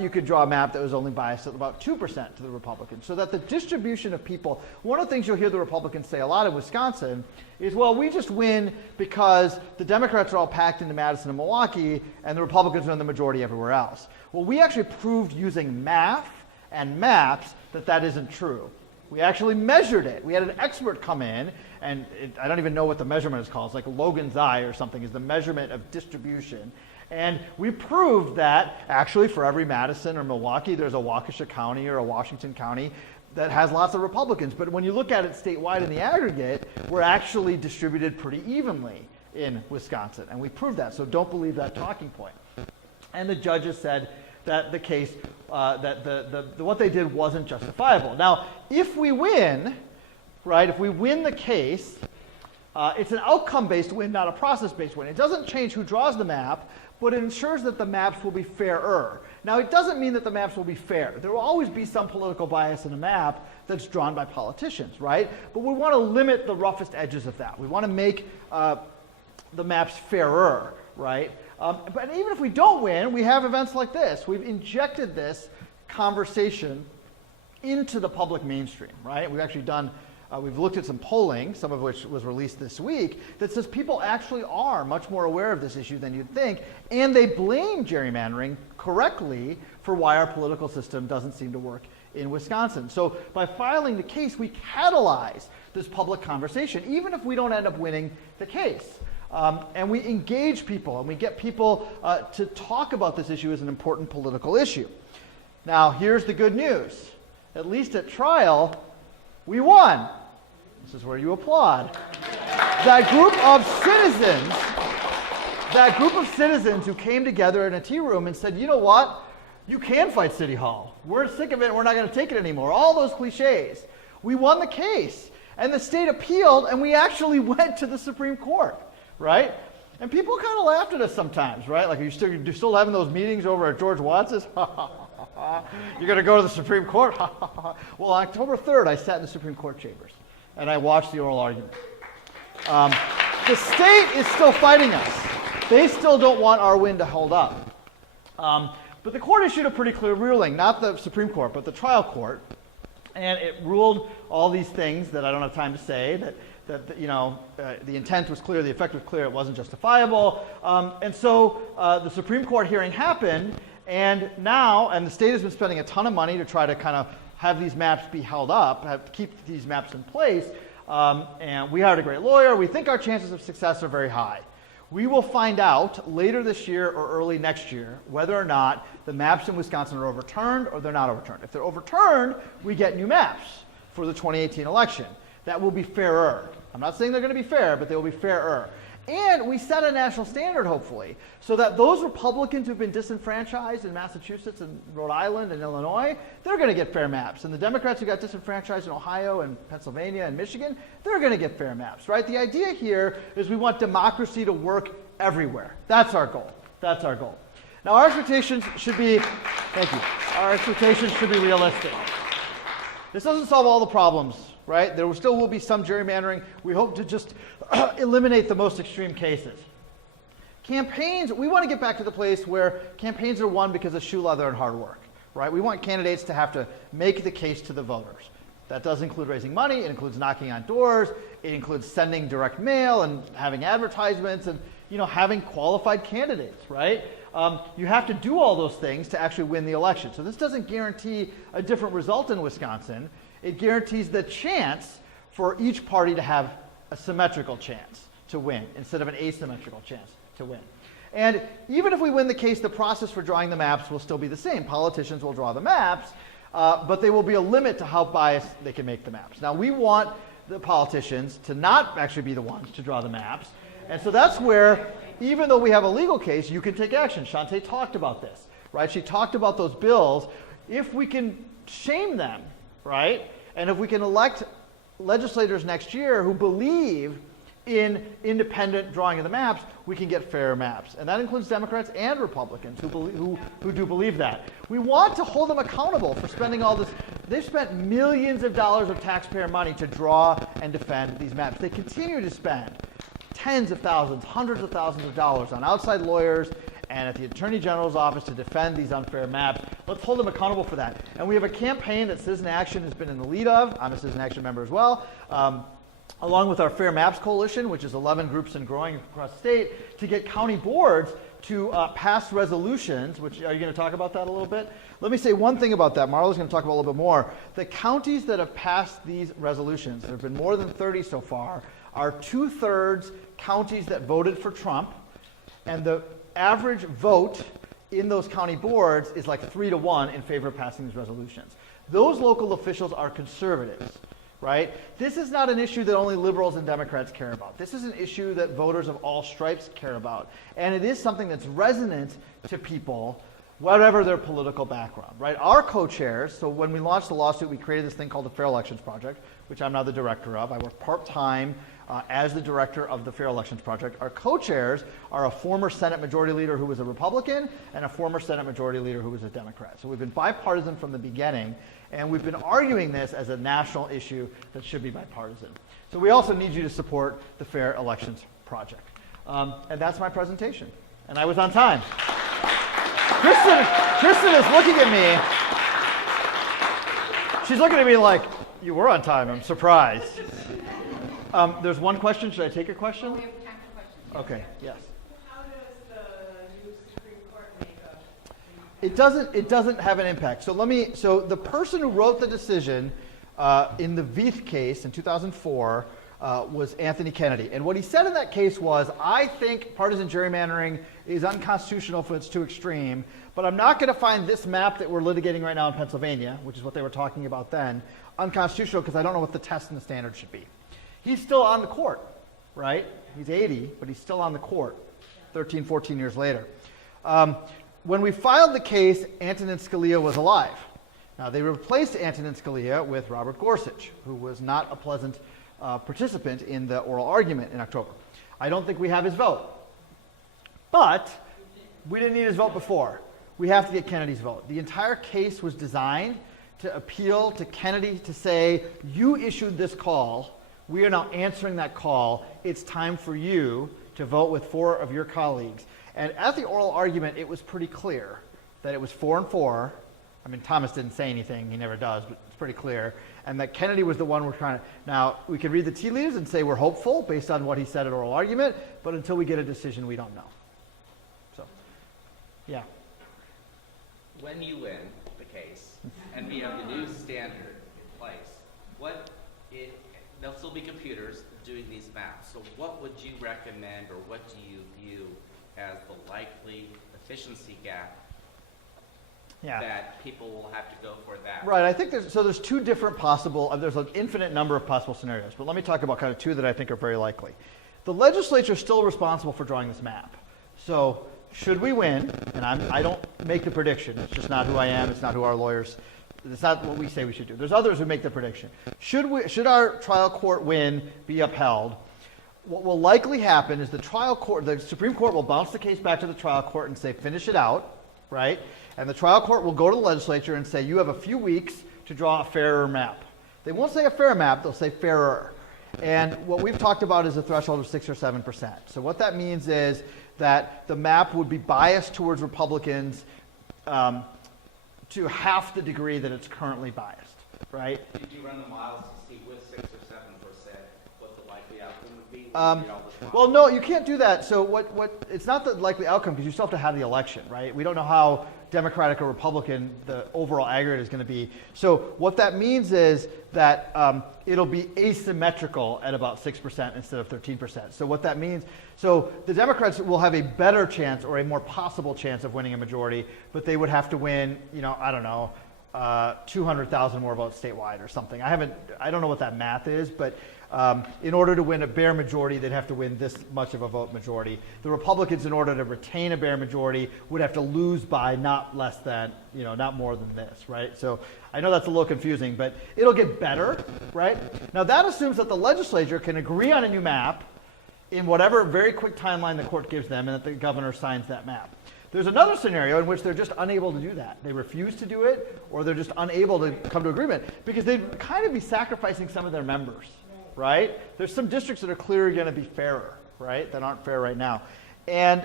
you could draw a map that was only biased at about 2% to the Republicans. So that the distribution of people, one of the things you'll hear the Republicans say a lot in Wisconsin is, well, we just win because the Democrats are all packed into Madison and Milwaukee and the Republicans are in the majority everywhere else. Well, we actually proved using math and maps that that isn't true. We actually measured it. We had an expert come in, and I don't even know what the measurement is called. It's like Logan's eye or something is the measurement of distribution. And we proved that actually for every Madison or Milwaukee, there's a Waukesha County or a Washington County that has lots of Republicans. But when you look at it statewide in the aggregate, we're actually distributed pretty evenly in Wisconsin. And we proved that, so don't believe that talking point. And the judges said that the case, what they did wasn't justifiable. Now, if we win, right, if we win the case, it's an outcome-based win, not a process-based win. It doesn't change who draws the map, but it ensures that the maps will be fairer. Now, it doesn't mean that the maps will be fair. There will always be some political bias in a map that's drawn by politicians, right? But we want to limit the roughest edges of that. We want to make the maps fairer, right? But even if we don't win, we have events like this. We've injected this conversation into the public mainstream, right? We've actually done, we've looked at some polling, some of which was released this week, that says people actually are much more aware of this issue than you'd think, and they blame gerrymandering correctly for why our political system doesn't seem to work in Wisconsin. So by filing the case, we catalyze this public conversation, even if we don't end up winning the case. And we engage people, and we get people to talk about this issue as an important political issue. Now, here's the good news. At least at trial, we won. This is where you applaud. That group of citizens who came together in a tea room and said, you know what? You can fight City Hall. We're sick of it, and we're not going to take it anymore. All those cliches. We won the case. And the state appealed, and we actually went to the Supreme Court. Right? And people kind of laughed at us sometimes, right? Like, are you still having those meetings over at George Watts's? You're going to go to the Supreme Court? Well, October 3rd, I sat in the Supreme Court chambers, and I watched the oral argument. The state is still fighting us. They still don't want our win to hold up. But the court issued a pretty clear ruling, not the Supreme Court, but the trial court, and it ruled all these things that I don't have time to say, that the intent was clear, the effect was clear, it wasn't justifiable. And so the Supreme Court hearing happened, and the state has been spending a ton of money to try to kind of have these maps be held up, keep these maps in place. and we hired a great lawyer. We think our chances of success are very high. We will find out later this year or early next year whether or not the maps in Wisconsin are overturned or they're not overturned. If they're overturned, we get new maps for the 2018 election. That will be fairer. I'm not saying they're going to be fair, but they will be fairer. And we set a national standard, hopefully, so that those Republicans who've been disenfranchised in Massachusetts and Rhode Island and Illinois, they're going to get fair maps. And the Democrats who got disenfranchised in Ohio and Pennsylvania and Michigan, they're going to get fair maps, right? The idea here is we want democracy to work everywhere. That's our goal. That's our goal. Now, our expectations should be, thank you, our expectations should be realistic. This doesn't solve all the problems, right? There still will be some gerrymandering. We hope to just eliminate the most extreme cases. Campaigns, we want to get back to the place where campaigns are won because of shoe leather and hard work, right? We want candidates to have to make the case to the voters. That does include raising money. It includes knocking on doors. It includes sending direct mail and having advertisements and, having qualified candidates, right? You have to do all those things to actually win the election. So this doesn't guarantee a different result in Wisconsin. It guarantees the chance for each party to have a symmetrical chance to win instead of an asymmetrical chance to win. And even if we win the case, the process for drawing the maps will still be the same. Politicians will draw the maps, but there will be a limit to how biased they can make the maps. Now, we want the politicians to not actually be the ones to draw the maps. And so that's where, even though we have a legal case, you can take action. Shantae talked about this, right? She talked about those bills. If we can shame them, right? And if we can elect legislators next year who believe in independent drawing of the maps, we can get fair maps. And that includes Democrats and Republicans who do believe that. We want to hold them accountable for spending all this. They've spent millions of dollars of taxpayer money to draw and defend these maps. They continue to spend tens of thousands, hundreds of thousands of dollars on outside lawyers and at the Attorney General's office to defend these unfair maps. Let's hold them accountable for that. And we have a campaign that Citizen Action has been in the lead of. I'm a Citizen Action member as well. Along with our Fair Maps Coalition, which is 11 groups and growing across the state, to get county boards to pass resolutions, which, are you going to talk about that a little bit? Let me say one thing about that. Marla's going to talk about a little bit more. The counties that have passed these resolutions, there have been more than 30 so far, are 2/3 counties that voted for Trump, and the average vote in those county boards is like 3-1 in favor of passing these resolutions. Those local officials are conservatives, right? This is not an issue that only liberals and Democrats care about. This is an issue that voters of all stripes care about. And it is something that's resonant to people, whatever their political background, right? Our co-chairs, so when we launched the lawsuit, we created this thing called the Fair Elections Project, which I'm now the director of. I work part-time as the director of the Fair Elections Project. Our co-chairs are a former Senate Majority Leader who was a Republican and a former Senate Majority Leader who was a Democrat. So we've been bipartisan from the beginning, and we've been arguing this as a national issue that should be bipartisan. So we also need you to support the Fair Elections Project. And that's my presentation. And I was on time. Kristen is looking at me. She's looking at me like, you were on time. I'm surprised. There's one question. Should I take a question? We have time for questions. Okay, yes. How does the new Supreme Court make It doesn't have an impact. So the person who wrote the decision in the Veith case in 2004 was Anthony Kennedy. And what he said in that case was, I think partisan gerrymandering is unconstitutional if it's too extreme, but I'm not going to find this map that we're litigating right now in Pennsylvania, which is what they were talking about then, unconstitutional because I don't know what the test and the standard should be. He's still on the court, right? He's 80, but he's still on the court 13, 14 years later. When we filed the case, Antonin Scalia was alive. Now, they replaced Antonin Scalia with Robert Gorsuch, who was not a pleasant participant in the oral argument in October. I don't think we have his vote. But we didn't need his vote before. We have to get Kennedy's vote. The entire case was designed to appeal to Kennedy to say, you issued this call. We are now answering that call. It's time for you to vote with 4 of your colleagues. And at the oral argument, it was pretty clear that it was 4-4. I mean, Thomas didn't say anything. He never does, but it's pretty clear. And that Kennedy was the one we're trying to... Now, we can read the tea leaves and say we're hopeful based on what he said at oral argument, but until we get a decision, we don't know. So, yeah. When you win the case and we have the new standard in place, there'll still be computers doing these maps. So what would you recommend, or what do you view as the likely efficiency gap that people will have to go for that? Right. I think there's two different possible. There's an infinite number of possible scenarios, but let me talk about kind of two that I think are very likely. The legislature is still responsible for drawing this map. So should we win, and I don't make the prediction. It's just not who I am. It's not who our lawyers. It's not what we say we should do. There's others who make the prediction. Should our trial court win, be upheld? What will likely happen is the Supreme Court will bounce the case back to the trial court and say, finish it out, right? And the trial court will go to the legislature and say, you have a few weeks to draw a fairer map. They won't say a fair map, they'll say fairer. And what we've talked about is a threshold of 6 or 7%. So what that means is that the map would be biased towards Republicans to half the degree that it's currently biased, right? Did you run the models to see with 6 or 7% what the likely outcome would be? Well, no, you can't do that. So it's not the likely outcome because you still have to have the election, right? We don't know how Democratic or Republican the overall aggregate is going to be. So what that means is that it'll be asymmetrical at about 6% instead of 13%. So what that means, so the Democrats will have a better chance or a more possible chance of winning a majority, but they would have to win, 200,000 more votes statewide or something. I don't know what that math is, but in order to win a bare majority, they'd have to win this much of a vote majority. The Republicans, in order to retain a bare majority, would have to lose by not less than, not more than this, right? So I know that's a little confusing, but it'll get better, right? Now that assumes that the legislature can agree on a new map in whatever very quick timeline the court gives them and that the governor signs that map. There's another scenario in which they're just unable to do that. They refuse to do it, or they're just unable to come to agreement because they'd kind of be sacrificing some of their members, right? There's some districts that are clearly going to be fairer, right, that aren't fair right now. And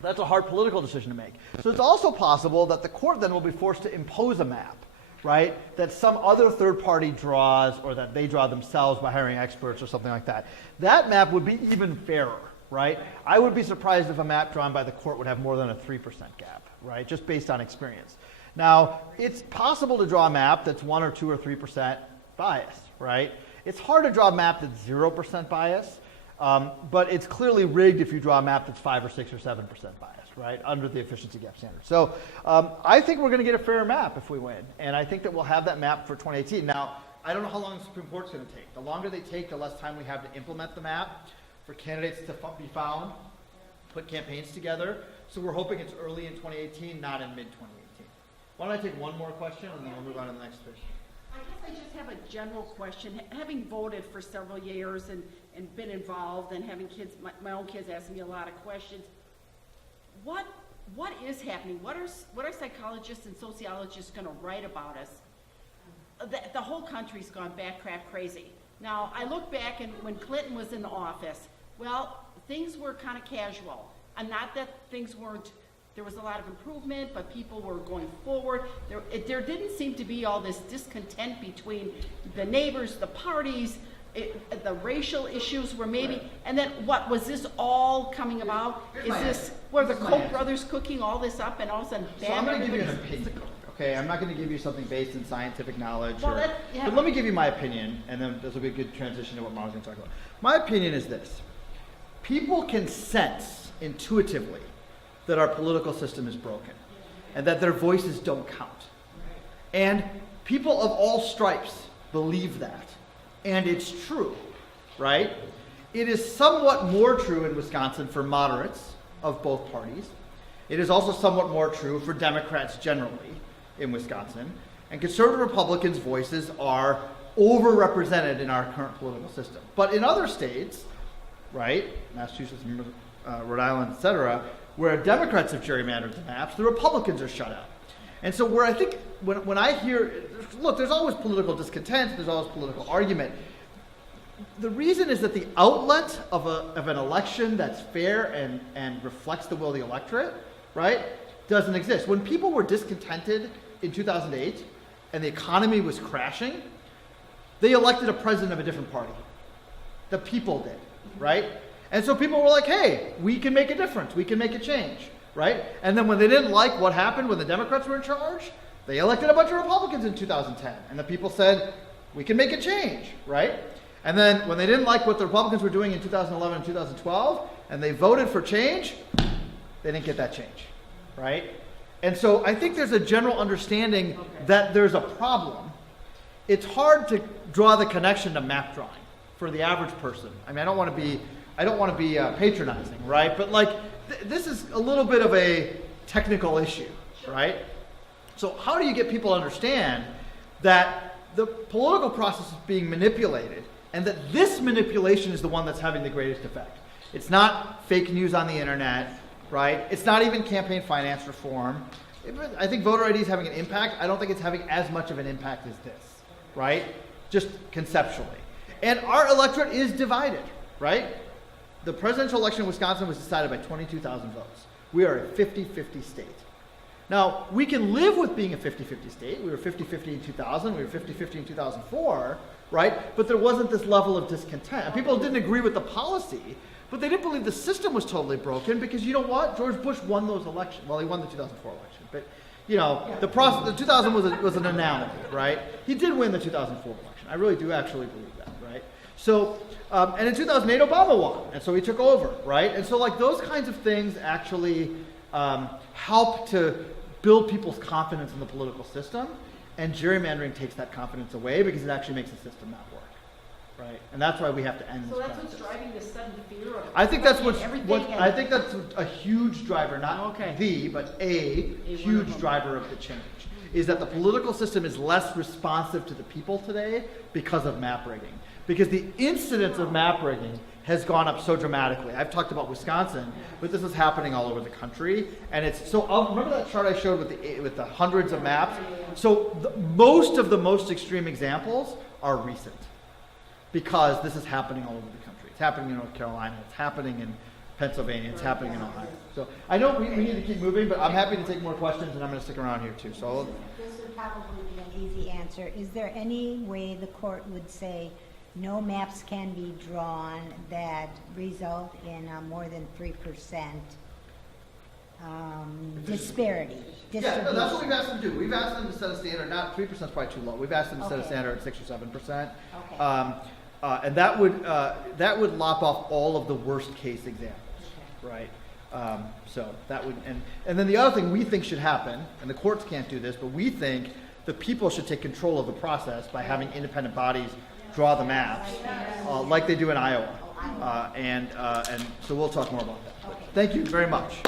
that's a hard political decision to make. So it's also possible that the court then will be forced to impose a map, right, that some other third party draws or that they draw themselves by hiring experts or something like that. That map would be even fairer, right? I would be surprised if a map drawn by the court would have more than a 3% gap, right, just based on experience. Now, it's possible to draw a map that's 1 or 2 or 3% biased, right? It's hard to draw a map that's 0% bias, but it's clearly rigged if you draw a map that's 5 or 6 or 7% biased, right, under the efficiency gap standard. So I think we're going to get a fairer map if we win, and I think that we'll have that map for 2018. Now, I don't know how long the Supreme Court's going to take. The longer they take, the less time we have to implement the map for candidates to be found, put campaigns together. So we're hoping it's early in 2018, not in mid-2018. Why don't I take one more question, and then we'll move on to the next question. I guess I just have a general question. Having voted for several years and been involved and having kids, my own kids ask me a lot of questions, what is happening? What are psychologists and sociologists going to write about us? The whole country's gone crap crazy. Now, I look back and when Clinton was in the office, well, things were kind of casual. And not that things weren't, there was a lot of improvement, but people were going forward. There didn't seem to be all this discontent between the neighbors, the parties, the racial issues were maybe, and then what, was this all coming about? Were the Koch brothers cooking all this up and all of a sudden, bam, so I'm going to give you an opinion. Okay, I'm not going to give you something based in scientific knowledge. Well, but let me give you my opinion, and then this will be a good transition to what Marl's going to talk about. My opinion is this. People can sense intuitively that our political system is broken and that their voices don't count. And people of all stripes believe that. And it's true, right? It is somewhat more true in Wisconsin for moderates of both parties. It is also somewhat more true for Democrats generally in Wisconsin. And conservative Republicans' voices are overrepresented in our current political system. But in other states, right, Massachusetts, Rhode Island, et cetera, where Democrats have gerrymandered the maps, the Republicans are shut out. And so where I think, when I hear, look, there's always political discontent, there's always political argument. The reason is that the outlet of an election that's fair and reflects the will of the electorate, right, doesn't exist. When people were discontented in 2008 and the economy was crashing, they elected a president of a different party. The people did, right? And so people were like, hey, we can make a difference. We can make a change, right? And then when they didn't like what happened when the Democrats were in charge, they elected a bunch of Republicans in 2010. And the people said, We can make a change, right? And then when they didn't like what the Republicans were doing in 2011 and 2012, and they voted for change, they didn't get that change, right? And so I think there's a general understanding that there's a problem. It's hard to draw the connection to map drawing for the average person. I mean, I don't want to be patronizing, right? But like, this is a little bit of a technical issue, right? So how do you get people to understand that the political process is being manipulated, and that this manipulation is the one that's having the greatest effect? It's not fake news on the internet, right? It's not even campaign finance reform. I think voter ID is having an impact. I don't think it's having as much of an impact as this, right? Just conceptually. And our electorate is divided, right? The presidential election in Wisconsin was decided by 22,000 votes. We are a 50-50 state. Now, we can live with being a 50-50 state. We were 50-50 in 2000. We were 50-50 in 2004, right? But there wasn't this level of discontent. And people didn't agree with the policy, but they didn't believe the system was totally broken because, you know what? George Bush won those elections. Well, he won the 2004 election, but, you know, the process, the 2000 was an anomaly, right? He did win the 2004 election. I really do actually believe that, right? So, and in 2008, Obama won, and so he took over, right? And so, like, those kinds of things actually help to build people's confidence in the political system, and gerrymandering takes that confidence away because it actually makes the system not work, right? And that's why we have to end this So that's practice. what's driving this sudden fear of. I think that's everything and- I think that's a huge driver, not but a one huge of them. driver of the change, is that the political system is less responsive to the people today because of map rigging. Because the incidence of map rigging has gone up so dramatically. I've talked about Wisconsin, but this is happening all over the country. And it's so, remember that chart I showed with the hundreds of maps? So most of the most extreme examples are recent, because this is happening all over the country. It's happening in North Carolina, it's happening in Pennsylvania, it's happening in Ohio. So I know we need to keep moving, but I'm happy to take more questions, and I'm going to stick around here too. So This would probably be an easy answer. Is there any way the court would say no maps can be drawn that result in a more than 3% disparity? yeah, no, that's what we've asked them to do. We've asked them to set a standard. Not 3% is probably too low. We've asked them to set a Okay. standard at 6 or 7%. Okay. And that would lop off all of the worst case examples, right? So that would, and then the other thing we think should happen, and the courts can't do this, but we think the people should take control of the process by having independent bodies draw the maps, like they do in Iowa. And so we'll talk more about that. Thank you very much.